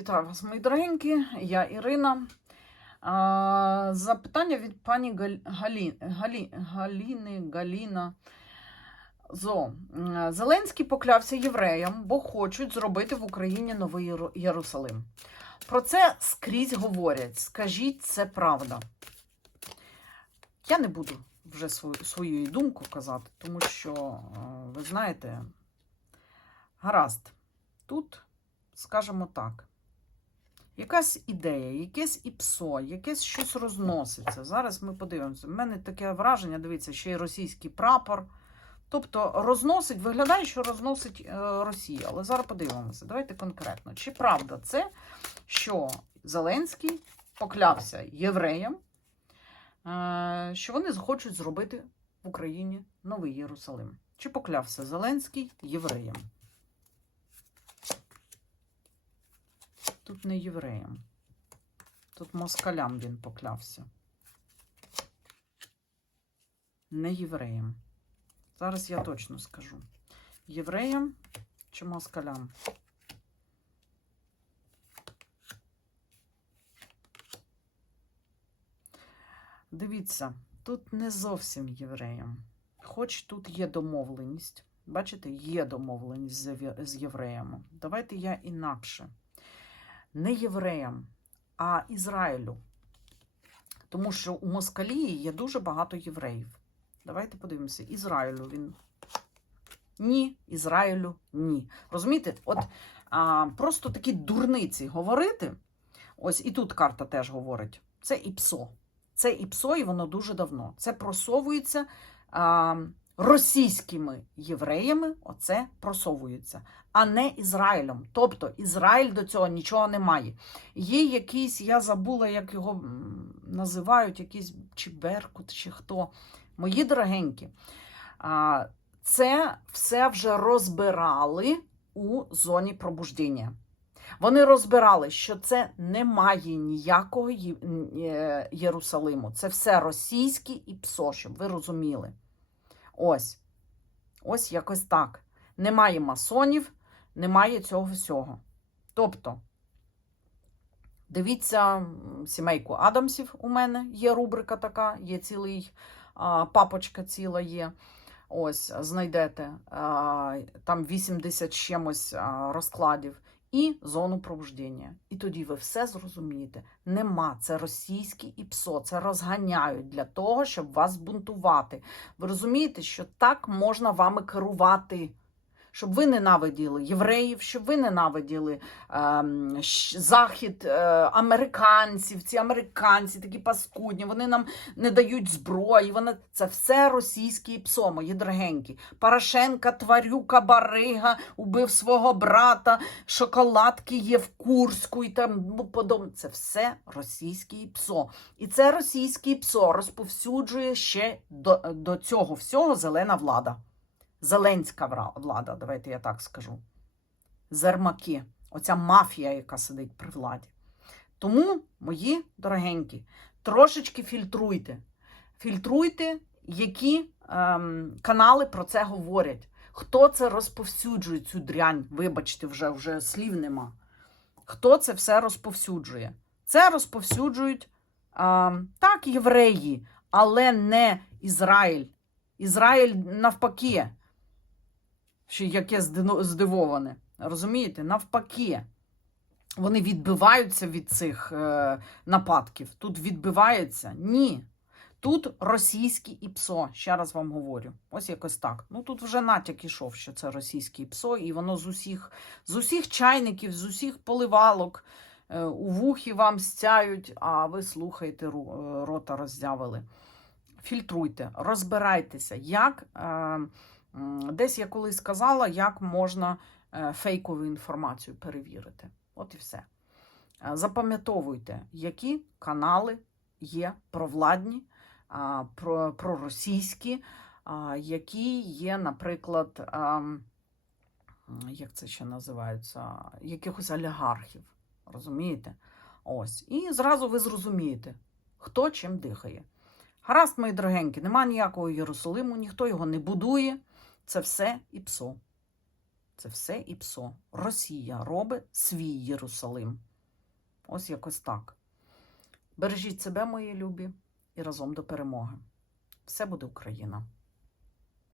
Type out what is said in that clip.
Вітаю вас, мої дорогенькі, я Ірина. А, Запитання від пані Галі... Галі... Галі... Галіни Галіна Зо. Зеленський поклявся євреям, бо хочуть зробити в Україні новий Єрусалим. Про це скрізь говорять. Скажіть, це правда. Я не буду вже свою, свою думку казати, тому що, е, ви знаєте, гаразд. Тут, скажімо так, якась ідея, якесь іпсо, якесь щось розноситься. Зараз ми подивимося. У мене таке враження, дивіться, ще й російський прапор. Тобто розносить, виглядає, що розносить е, Росія. Але зараз подивимося. Давайте конкретно. Чи правда це, що Зеленський поклявся євреям, е, що вони захочуть зробити в Україні новий Єрусалим? Чи поклявся Зеленський євреям? Тут не євреям. Тут москалям він поклявся. Не євреям. Зараз я точно скажу. Євреям чи москалям? Дивіться, тут не зовсім євреям. Хоч тут є домовленість. Бачите, є домовленість з євреями. Давайте я інакше не євреям, а Ізраїлю. Тому що у Москалії є дуже багато євреїв. Давайте подивимося. Ізраїлю він. Ні, Ізраїлю ні. Розумієте? От а, просто такі дурниці говорити. Ось і тут карта теж говорить. Це ІПСО. Це ІПСО, і воно дуже давно. Це просовується а, російськими євреями. Оце просовується а не Ізраїлем. Тобто Ізраїль до цього нічого не має. Є якийсь, я забула, як його називають, якийсь чи Беркут, чи хто. Мої дорогенькі, це все вже розбирали у зоні пробуждення. Вони розбирали, що це не має ніякого е, Єрусалиму. Це все російське і ПСО, щоб ви розуміли. Ось. Ось якось так. Немає масонів, немає цього всього. Тобто, дивіться сімейку Адамсів у мене є рубрика така, є цілий папочка ціла є. Ось, знайдете там 80 з чимось розкладів. І зону пробуждення. І тоді ви все зрозумієте. Нема, це російські і ПСО, це розганяють для того, щоб вас бунтувати. Ви розумієте, що так можна вами керувати щоб ви ненавиділи євреїв, щоб ви ненавиділи щ- захід е, американців. Ці американці такі паскудні, вони нам не дають зброї. Вони це все російські псо, мої дорогенькі. Порошенка, тварюка, барига, убив свого брата, шоколадки є в Курську і там ну, подобне. Це все російські псо. І це російське псо розповсюджує ще до, до цього всього зелена влада. Зеленська влада, давайте я так скажу. Зермаки, оця мафія, яка сидить при владі. Тому, мої дорогенькі, трошечки фільтруйте. Фільтруйте, які ем, канали про це говорять. Хто це розповсюджує цю дрянь? Вибачте, вже, вже слів нема. Хто це все розповсюджує? Це розповсюджують ем, так, євреї, але не Ізраїль. Ізраїль навпаки, що яке здивоване. Розумієте? Навпаки. Вони відбиваються від цих е, нападків. Тут відбиваються? Ні. Тут російські ІПСО, ще раз вам говорю. Ось якось так. Ну тут вже натяк ішов, що це російське ІПСО, і воно з усіх, з усіх чайників, з усіх поливалок е, у вухі вам стяють, а ви слухаєте, е, рота роздявили фільтруйте, розбирайтеся, як е, десь я колись сказала, як можна е, фейкову інформацію перевірити. От і все. Е, Запам'ятовуйте, які канали є провладні, проросійські, які є, наприклад, як це ще називається, якихось олігархів. Розумієте? Ось. І зразу ви зрозумієте, хто чим дихає. Гаразд, мої дорогенькі, нема ніякого Єрусалиму, ніхто його не будує. Це все ІПСО. Це все ІПСО. Росія робить свій Єрусалим. Ось якось так. Бережіть себе, мої любі, і разом до перемоги. Все буде Україна!